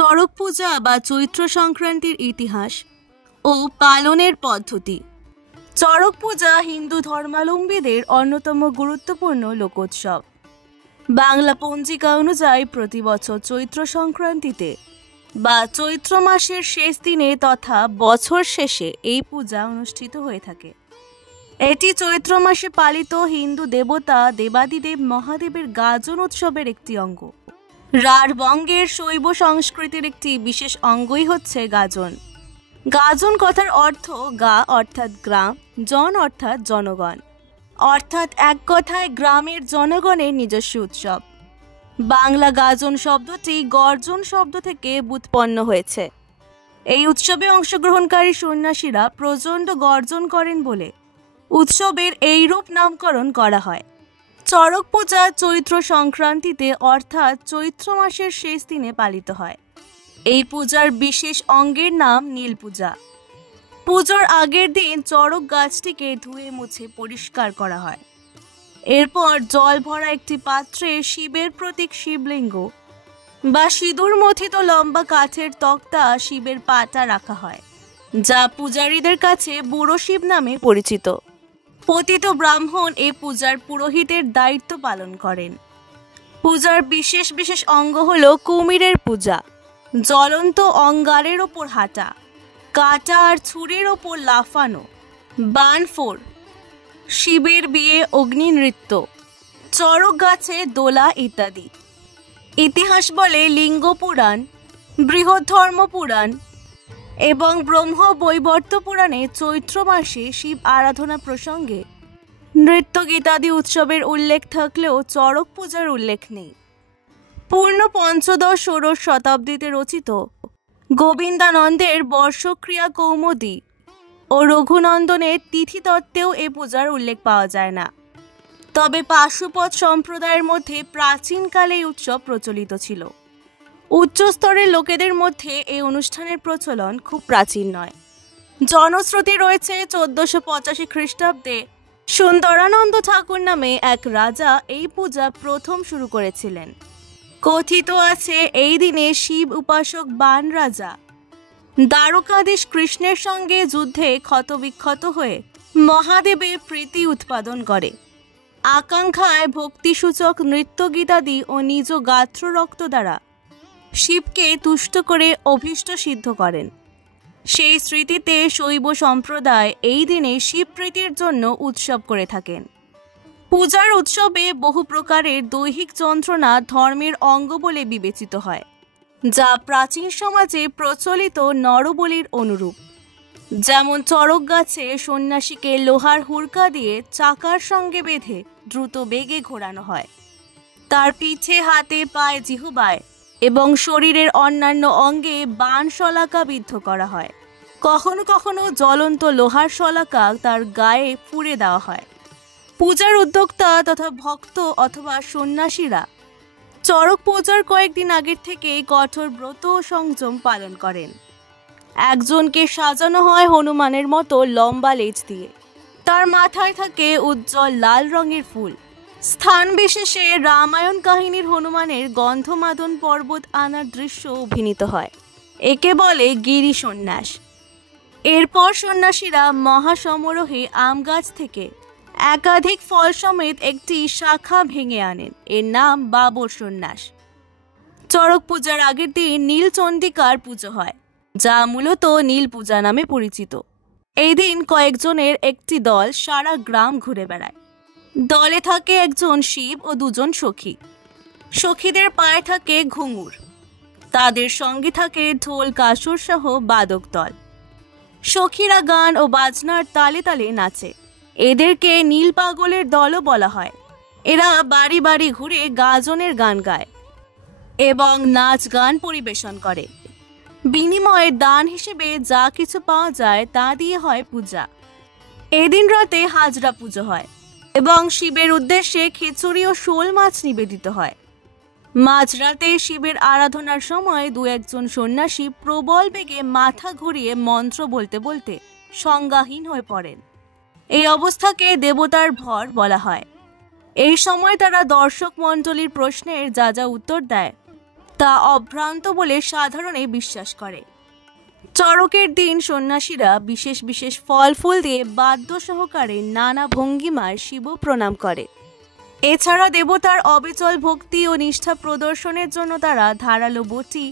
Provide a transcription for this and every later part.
চড়ক পূজা বা চৈত্র সংক্রান্তির ইতিহাস ও পালনের পদ্ধতি। চড়ক পূজা হিন্দু ধর্মাবলম্বীদের অন্যতম গুরুত্বপূর্ণ লোকোৎসব। বাংলা পঞ্জিকা অনুযায়ী প্রতি বছর চৈত্র সংক্রান্তিতে বা চৈত্র মাসের শেষ দিনে তথা বছর শেষে এই পূজা অনুষ্ঠিত হয়ে থাকে। এটি চৈত্র মাসে পালিত হিন্দু দেবতা দেবাদিদেব মহাদেবের গাজন উৎসবের একটি অঙ্গ। রাঢ়বঙ্গের শৈব সংস্কৃতির একটি বিশেষ অঙ্গই হচ্ছে গাজন। গাজন কথার অর্থ গা অর্থাৎ গ্রাম, জন অর্থাৎ জনগণ, অর্থাৎ এক কথায় গ্রামের জনগণের নিজস্ব উৎসব। বাংলা গাজন শব্দটি গর্জন শব্দ থেকে ব্যুৎপন্ন হয়েছে। এই উৎসবে অংশগ্রহণকারী সন্ন্যাসীরা প্রচণ্ড গর্জন করেন বলে উৎসবের এইরূপ নামকরণ করা হয়। চড়ক পূজা চৈত্র সংক্রান্তিতে অর্থাৎ চৈত্র মাসের শেষ দিনে পালিত হয়। এই পূজার বিশেষ অঙ্গের নাম নীল পূজা। পুজোর আগের দিন চড়ক গাছটিকে ধুয়ে মুছে পরিষ্কার করা হয়। এরপর জল ভরা একটি পাত্রে শিবের প্রতীক শিবলিঙ্গ বা সিঁদুর মথিত লম্বা কাঠের তক্তা শিবের পাটা রাখা হয়, যা পূজারীদের কাছে বুড়ো শিব নামে পরিচিত। পতিত ব্রাহ্মণ এই পূজার পুরোহিতের দায়িত্ব পালন করেন। পূজার বিশেষ বিশেষ অঙ্গ হল কুমিরের পূজা, জ্বলন্ত অঙ্গারের ওপর হাঁটা, কাটা আর ছুরির ওপর লাফানো, বানফোর, শিবের বিয়ে, অগ্নি নৃত্য, চড়ক গাছে দোলা ইত্যাদি। ইতিহাস বলে লিঙ্গ পুরাণ, বৃহদ্ধর্ম পুরাণ এবং ব্রহ্মবৈবর্ত পুরাণে চৈত্র মাসে শিব আরাধনা প্রসঙ্গে নৃত্য গীতাদি উৎসবের উল্লেখ থাকলেও চড়ক পূজার উল্লেখ নেই। পূর্ণ পঞ্চদশ ষোড়শ শতাব্দীতে রচিত গোবিন্দানন্দের বর্ষক্রিয়া কৌমুদী ও রঘুনন্দনের তিথিতত্ত্বেও এ পূজার উল্লেখ পাওয়া যায় না। তবে পাশুপত সম্প্রদায়ের মধ্যে প্রাচীনকালে এই উৎসব প্রচলিত ছিল। উচ্চস্তরের লোকেদের মধ্যে এই অনুষ্ঠানের প্রচলন খুব প্রাচীন নয়। জনশ্রুতি রয়েছে 1485 খ্রিস্টাব্দে সুন্দরানন্দ ঠাকুর নামে এক রাজা এই পূজা প্রথম শুরু করেছিলেন। কথিত আছে এই দিনে শিব উপাসক বান রাজা দ্বারকাধীশ কৃষ্ণের সঙ্গে যুদ্ধে ক্ষতবিক্ষত হয়ে মহাদেবের প্রীতি উৎপাদন করে। আকাঙ্ক্ষায় ভক্তিসূচক নৃত্যগীতাদি ও নিজ গাত্র রক্ত দ্বারা শিবকে তুষ্ট করে অভীষ্ট সিদ্ধ করেন। সেই স্মৃতিতে শৈব সম্প্রদায় এই দিনে শিব প্রীতির জন্য উৎসব করে থাকেন। পূজার উৎসবে বহু প্রকারের দৈহিক যন্ত্রণা ধর্মের অঙ্গ বলে বিবেচিত হয়, যা প্রাচীন সমাজে প্রচলিত নরবলির অনুরূপ। যেমন চড়ক গাছে সন্ন্যাসীকে লোহার হুড়কা দিয়ে চাকার সঙ্গে বেঁধে দ্রুত বেগে ঘোরানো হয়। তার পিঠে, হাতে, পায়ে, জিহ্বায় এবং শরীরের অন্যান্য অঙ্গে বাণ শলাকা বিদ্ধ করা হয়। কখনো কখনো জ্বলন্ত লোহার শলাকা তার গায়ে পুড়ে দেওয়া হয়। পূজার উদ্যোক্তা তথা ভক্ত অথবা সন্ন্যাসীরা চড়ক পূজার কয়েকদিন আগের থেকে কঠোর ব্রত ও সংযম পালন করেন। একজনকে সাজানো হয় হনুমানের মতো লম্বা লেজ দিয়ে। তার মাথায় থাকে উজ্জ্বল লাল রঙের ফুল। স্থান বিশেষে রামায়ণ কাহিনীর হনুমানের গন্ধমাদন পর্বত আনার দৃশ্য অভিনীত হয়। একে বলে গিরি সন্ন্যাস। এরপর সন্ন্যাসীরা মহাসমারোহে আম গাছ থেকে একাধিক ফল সমেত একটি শাখা ভেঙে আনেন। এর নাম বাবর সন্ন্যাস। চড়ক পূজার আগের দিন নীলচণ্ডিকার পুজো হয়, যা মূলত নীল পূজা নামে পরিচিত। এই দিন কয়েকজনের একটি দল সারা গ্রাম ঘুরে বেড়ায়। দলে থাকে একজন শিব ও দুজন সখী। সখীদের পায়ে থাকে ঘুঙুর, তাদের সঙ্গে থাকে ঢোল কাসর সহ বাদক দল। সখীরা গান ও বাজনার তালে তালে নাচে। এদেরকে নীল পাগলের দলও বলা হয়। এরা বাড়ি বাড়ি ঘুরে গাজনের গান গায় এবং নাচ গান পরিবেশন করে। বিনিময়ে দান হিসেবে যা কিছু পাওয়া যায় তা দিয়ে হয় পূজা। এদিন রাতে হাজরা পুজো হয় এবং শিবের উদ্দেশ্যে খিচুড়ি ও শোল মাছ নিবেদিত হয়। মাঝরাতে শিবের আরাধনার সময় দু একজন সন্ন্যাসী প্রবল বেগে মাথা ঘুরিয়ে মন্ত্র বলতে বলতে সংজ্ঞাহীন হয়ে পড়েন। এই অবস্থাকে দেবতার ভর বলা হয়। এই সময় তারা দর্শক মণ্ডলীর প্রশ্নের যা যা উত্তর দেয় তা অভ্রান্ত বলে সাধারণে বিশ্বাস করে। চড়কের দিন সন্ন্যাসীরা বিশেষ বিশেষ ফল ফুল দিয়ে বাদ্য সহকারে নানা ভঙ্গিমায় শিব প্রণাম করে। এছাড়া দেবতার অবিচল ভক্তি ও নিষ্ঠা প্রদর্শনের জন্য তারা ধারালো বটি,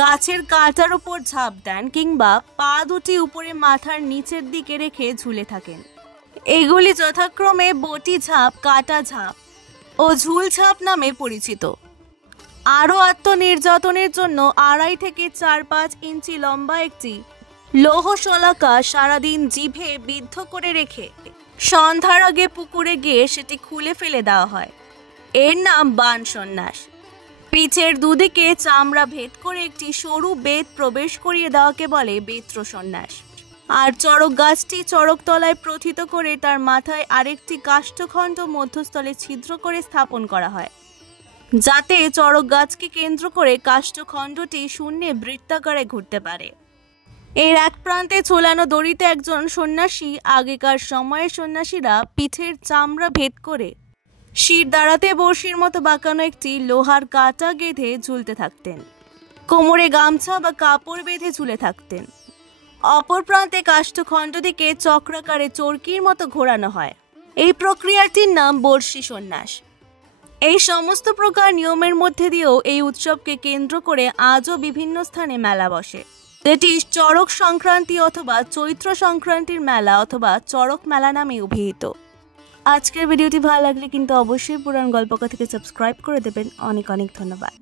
গাছের কাঁটার উপর ঝাঁপ দেন কিংবা পা দুটি উপরে মাথার নিচের দিকে রেখে ঝুলে থাকেন। এগুলি যথাক্রমে বটি ঝাঁপ, কাটা ঝাঁপ ও ঝুল ঝাঁপ নামে পরিচিত। আরও আত্মনির্যাতনের জন্য 2.5 থেকে 4-5 ইঞ্চি লম্বা একটি লৌহ শলাকা সারাদিন জিভে বিদ্ধ করে রেখে সন্ধ্যার আগে পুকুরে গিয়ে সেটি খুলে ফেলে দেওয়া হয়। এর নাম বাণ সন্ন্যাস। পিঠের দুদিকে চামড়া ভেদ করে একটি সরু বেত প্রবেশ করিয়ে দেওয়াকে বলে বেত্র সন্ন্যাস। আর চড়ক গাছটি চড়ক তলায় প্রথিত করে তার মাথায় আরেকটি কাষ্ঠখণ্ড মধ্যস্থলে ছিদ্র করে স্থাপন করা হয়, যাতে চড়ক গাছকে কেন্দ্র করে কাষ্ঠখণ্ডটি শূন্যে বৃত্তাকারে ঘুরতে পারে। এর এক প্রান্তে ঝোলানো দড়িতে একজন সন্ন্যাসী, আগেকার সময়ের সন্ন্যাসীরা পিঠের চামড়া ভেদ করে শির দাঁড়াতে বড়শির মতো বাঁকানো একটি লোহার কাঁটা গেঁথে ঝুলতে থাকতেন। কোমরে গামছা বা কাপড় বেঁধে ঝুলে থাকতেন। অপর প্রান্তে কাষ্ঠখণ্ডটিকে চক্রাকারে চরকির মতো ঘোরানো হয়। এই প্রক্রিয়াটির নাম বড়শি সন্ন্যাস। এই সমস্ত প্রকার নিয়মের মধ্যে দিয়েও এই উৎসবকে কেন্দ্র করে আজও বিভিন্ন স্থানে মেলা বসে, যেটি চড়ক সংক্রান্তি অথবা চৈত্র সংক্রান্তির মেলা অথবা চড়ক মেলা নামে অভিহিত। আজকের ভিডিওটি ভালো লাগলে কিন্তু অবশ্যই পুরাণ গল্পকথা থেকে সাবস্ক্রাইব করে দেবেন। অনেক অনেক ধন্যবাদ।